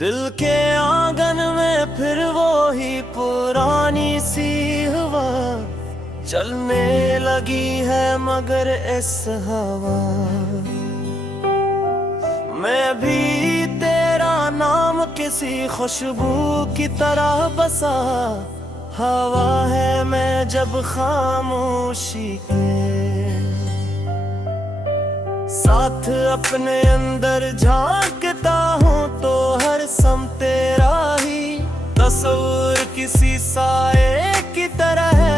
दिल के आंगन में फिर वो ही पुरानी सी हवा चलने लगी है, मगर इस हवा मैं भी तेरा नाम किसी खुशबू की तरह बसा। हवा है मैं जब खामोशी के साथ अपने अंदर झांकता हूँ तो हर सम तेरा ही तस्वीर किसी साए की तरह है।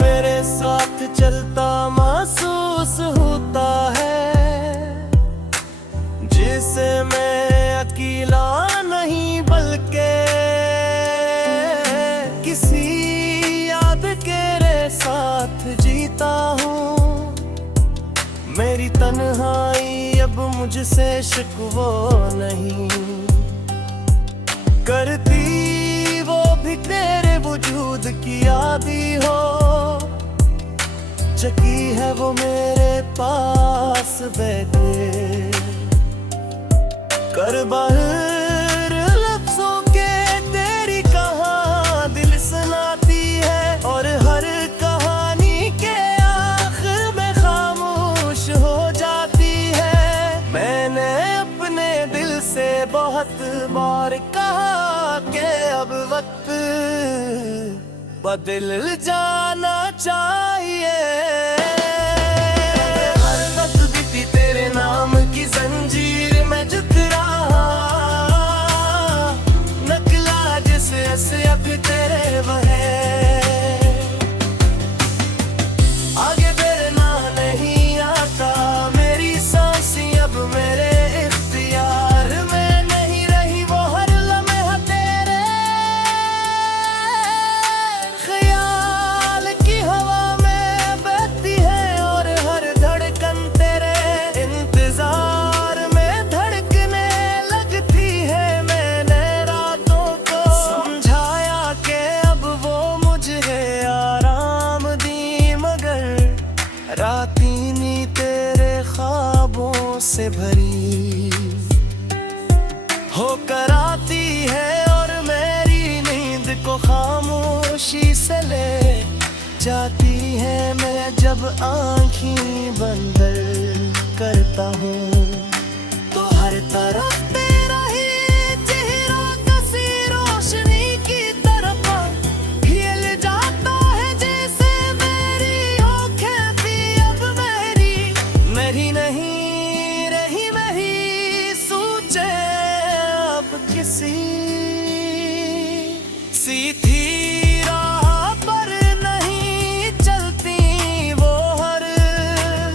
मेरे साथ चलता महसूस होता है, जिसे मैं अकेला नहीं बल्कि किसी याद के साथ जीता हूँ। मेरी तन्हाई अब मुझसे शिकवा नहीं करती, वो भी तेरे वजूद की यादी हो। चकी है वो मेरे पास बैठे कर बाहर लफ्जों के तेरी कहां दिल सुनाती है, और हर कहानी के आखिर में खामोश हो जाती है। मैंने अपने दिल से बहुत बार कहा कि अब वक्त बदल जाना चाहिए। हर वक्त बीती तेरे नाम की जंजीर में जुट रहा, नकला जिसे अब तेरे वहे आगे बढ़ना नहीं आता। मेरी सांसें अब मेरे इख्तियार में नहीं रही, वो हर लम्हा तेरे ख्याल की हवा में बहती है, और हर धड़कन तेरे इंतजार में धड़कने लगती है। मैंने रातों को समझाया कि अब वो मुझे आराम दी, मगर राती नी तेरे ख्वाबों से भरी होकर आती है, और मेरी नींद को खामोशी से ले जाती है। मैं जब आँखें बंद करता हूँ तो हर तरफ तेरा ही चेहरा कसी रोशनी की तरफ खिल जाता है, जैसे मेरी आँखें भी अब मेरी नहीं रही। वही सोचे अब किसी सीधी राह पर नहीं चलती वो हर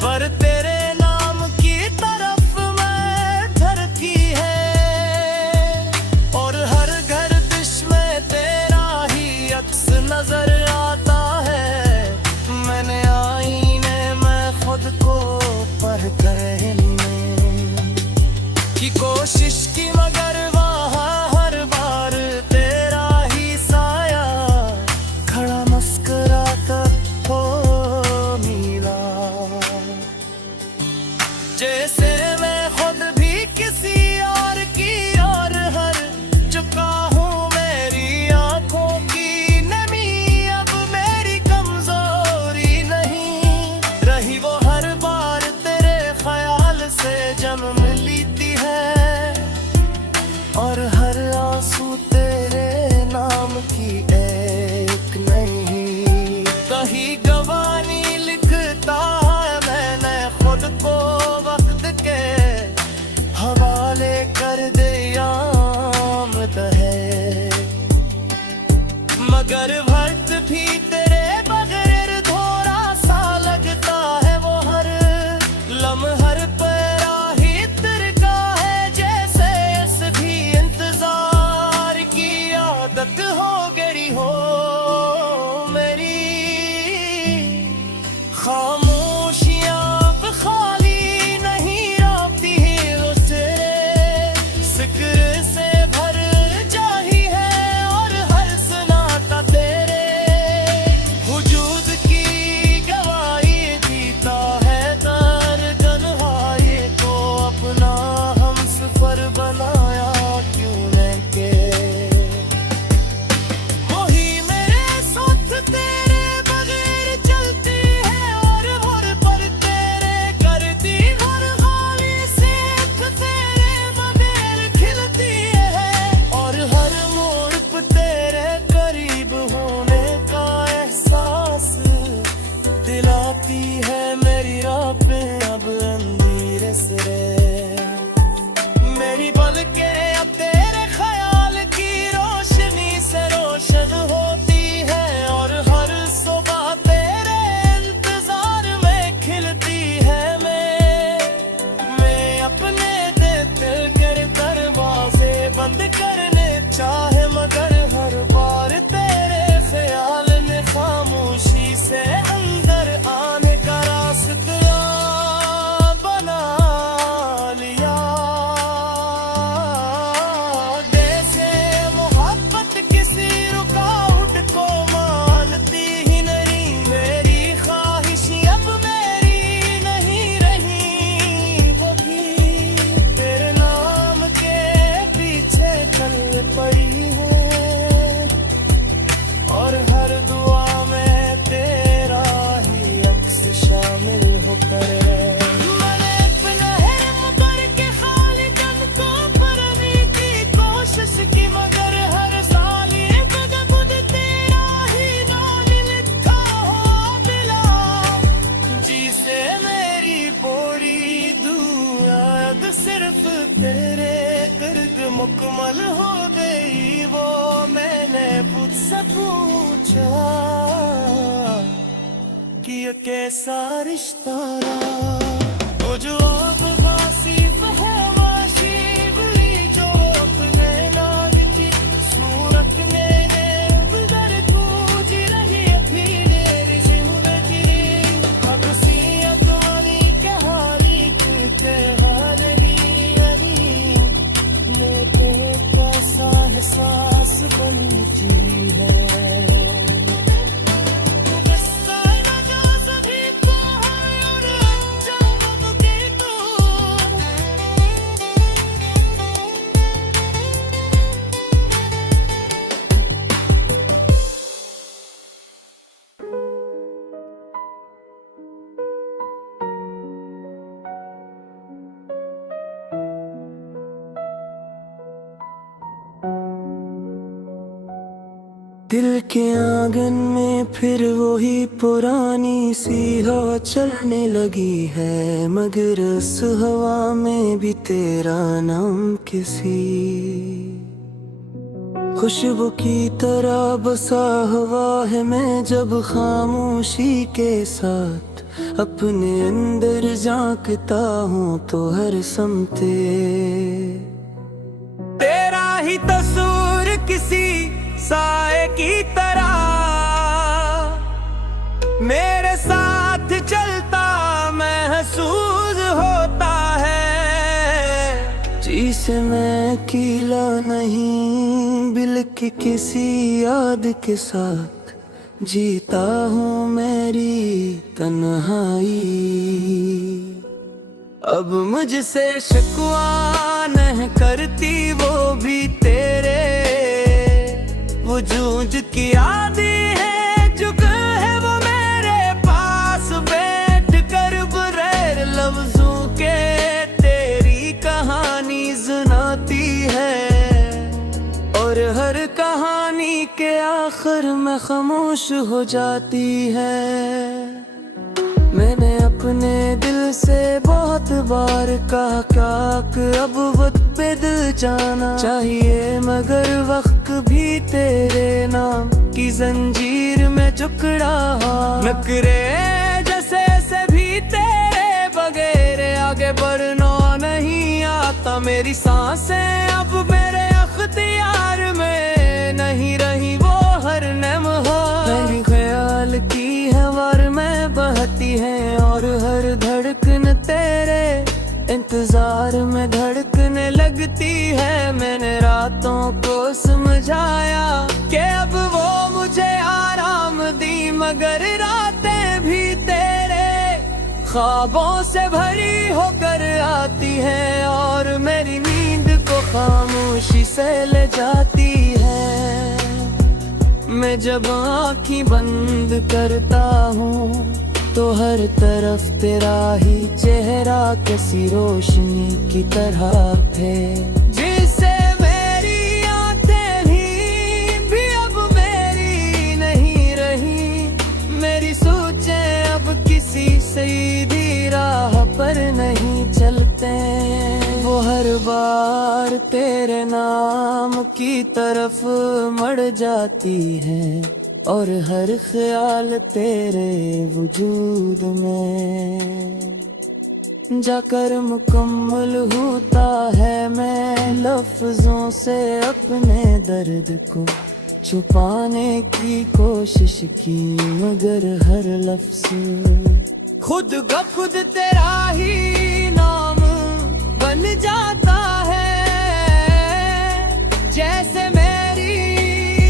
पर तेरे नाम की तरफ मैं धरती है, और हर गर्दिश में तेरा ही अक्स नजर आता है। मैंने आईने में खुद को पर कहने की कोशिश की, मगर वहाँ हर बार तेरा ही साया खड़ा मुस्कुराता हो मिला, जैसे मैं खुद भी किसी और की ओर हर चुका हूँ। मेरी आंखों की नमी अब मेरी कमजोरी नहीं रही, वो हर बार तेरे ख्याल से जन्म लेती है, और हर आंसू तेरे नाम की एक नहीं कहीं गवानी लिखता है। मैंने खुद को वक्त के हवाले कर दिया है, मगर वक्त भी तेरे बगैर थोड़ा सा लगता है। वो हर लम्हर पर ही तिरका है, जैसे इस भी इंतजार की आदत हो गई पड़ी है, और हर दुआ में तेरा ही अक्स शामिल हो करे। मैंने अपना हिम करके खाली तन को भरने की कोशिश की, मगर हर साल ये खुद तेरा ही नाम लिखा हो मिला। जी से मेरी पूरी दुआ अब सिर्फ तेरे गिर्द मुकम्मल हो गई। वो मैंने मुझसे पूछा कि ये कैसा रिश्ता रहा, वो जो अब वासिफ है वाशिबली, जो अपने नाम की सूरत में उधर गूंज रही अभी मेरी जिंदगी। अब सीयत वाली के हालिक के हालनी अनी लेके कैसा एहसास बनती है। दिल के आंगन में फिर वही पुरानी सी हवा चलने लगी है, मगर उस हवा में भी तेरा नाम किसी खुशबू की तरह बसा हुआ है। मैं जब खामोशी के साथ अपने अंदर झांकता हूँ तो हर समते तेरा ही तस्वीर किसी साए की तरह मेरे साथ चलता महसूस होता है। जिसे मैं अकेला नहीं बल्कि किसी याद के साथ जीता हूँ मेरी तन्हाई। अब मुझसे शिकवा नहीं करती वो भी तेरे वजूद की आदि है, जुग है वो मेरे पास बैठ कर बगैर लफ्जों के तेरी कहानी सुनाती है। और हर कहानी के आखिर में खामोश हो जाती है। मैंने अपने दिल से बहुत बार कहा कि अब वक्त पे दिल जाना चाहिए, मगर वक्त भी तेरे नाम की जंजीर में टुकड़ा नकरे जैसे से भी तेरे बगैर आगे बढ़ना नहीं आता। मेरी सांसें अब मेरे अख्तियार में नहीं रही, वो हर लम्हा मेरे ख्याल की हवा में बहती है, और हर धड़कन तेरे इंतजार में धड़कने लगती है। मैंने रातों को समझाया कि अब वो मुझे आराम दी, मगर रातें भी तेरे ख्वाबों से भरी होकर आती है, और मेरी नींद को खामोशी से ले जाती है। मैं जब आँखें बंद करता हूँ तो हर तरफ तेरा ही चेहरा किसी रोशनी की तरह है, जिससे मेरी आँखें भी अब मेरी नहीं रही। मेरी सोचें अब किसी सीधी राह पर नहीं चलते, वो हर बार तेरे नाम की तरफ मड़ जाती है, और हर ख्याल तेरे वजूद में जाकर मुकम्मल होता है। मैं लफ्जों से अपने दर्द को छुपाने की कोशिश की, मगर हर लफ्ज खुद ब खुद तेरा ही नाम बन जाता है। जैसे मेरी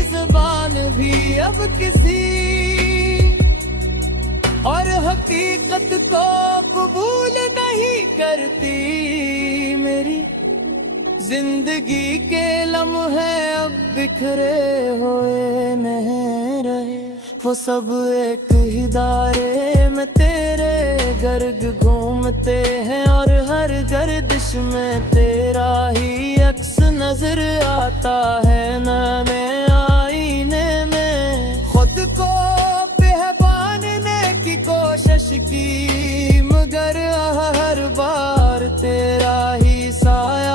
जुबान भी अब किसी और हकीकत को कबूल नहीं करती। मेरी जिंदगी के लम्हे अब बिखरे हुए नहीं रहे, वो सब एक ही दायरे में तेरे गर्द घूमते हैं और हर गर्दिश में तेरा ही अक्स नजर आता है नैने आईने में। खुद को पहचानने की कोशिश की मगर हर बार तेरा ही साया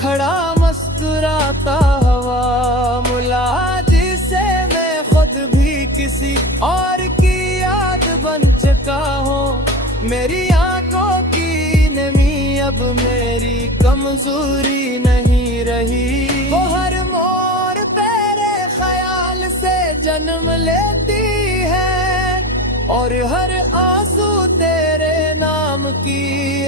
खड़ा मुस्कुराता हुआ मुला, जिसे मैं खुद भी किसी और की याद बन चुका हूँ। मेरी आंखों की नमी अब मेरी कमजोरी नहीं रही, वो हर मोड़ तेरे ख्याल से जन्म लेती है और हर आंसू तेरे नाम की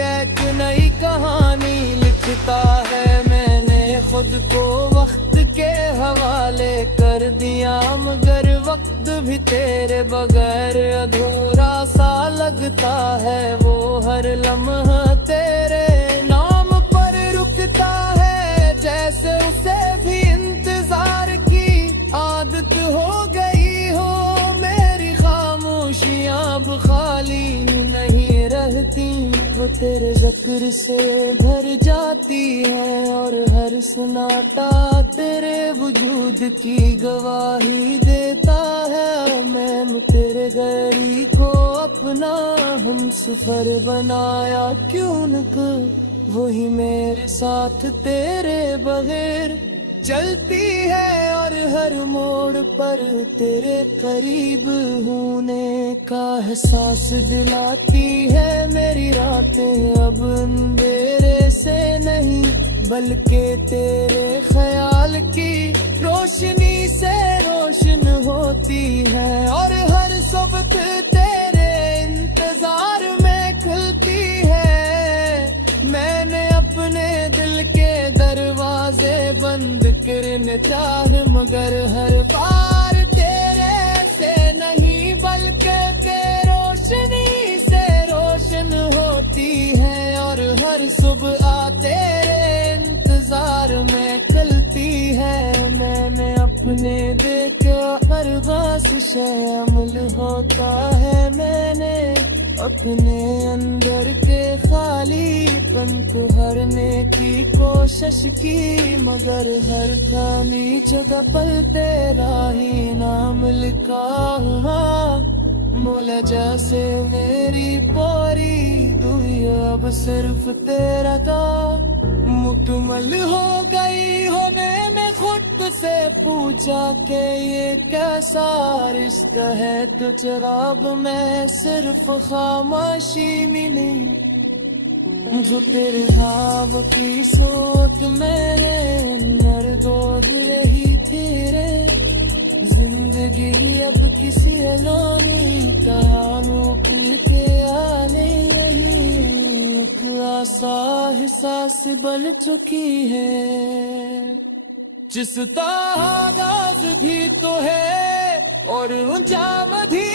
एक नई कहानी लिखता है। मैंने खुद को वक्त के हवाले कर दिया मगर वक्त भी तेरे बगैर अधूरा सा लगता है, वो हर लम्हा तेरे नाम पर रुकता है, जैसे उसे भी इंतजार की आदत हो गई हो। मेरी खामोशियां अब खाली नहीं रहती, वो तेरे ज़िक्र से भर जाती है और हर सुनाता तेरे वजूद की गवाही देता है। मैंने तेरे गैरी को अपना हम सफर बनाया क्यों न कर, वही मेरे साथ तेरे बगैर चलती है और हर मोड़ पर तेरे करीब होने का एहसास दिलाती है। मेरी रातें अब अंधेरे से नहीं बल्कि तेरे ख्याल की रोशनी से रोशन होती है और हर सुबह तेरे इंतजार में खुलती है। मैंने अपने दिल के दरवाजे बंद करने चाहे मगर हर बार तेरे से नहीं बल्कि के रोशनी से रोशन होती है और हर सुबह तेरे इंतजार में खलती है। मैंने अपने देखा हर बात से अमल होता है, मैंने अपने अंदर के खालीपन को भरने की कोशिश की मगर हर खाली जगह पर तेरा ही नाम लिखा हुआ। मौला जैसे मेरी पूरी दुनिया अब सिर्फ तेरा का मुकम्मल हो गई होने में खुद से पूछा के ये कैसा रिश्क है तो जवाब मैं सिर्फ खामोशी में नहीं, जो तेरे भाव की सोच मेरे अंदर गोद रही थी रे। जिंदगी अब किसी अलोनी कहानों के आने रही, एक आसा एहसास बन चुकी है जिसका आगाज भी तो है और अंजाम भी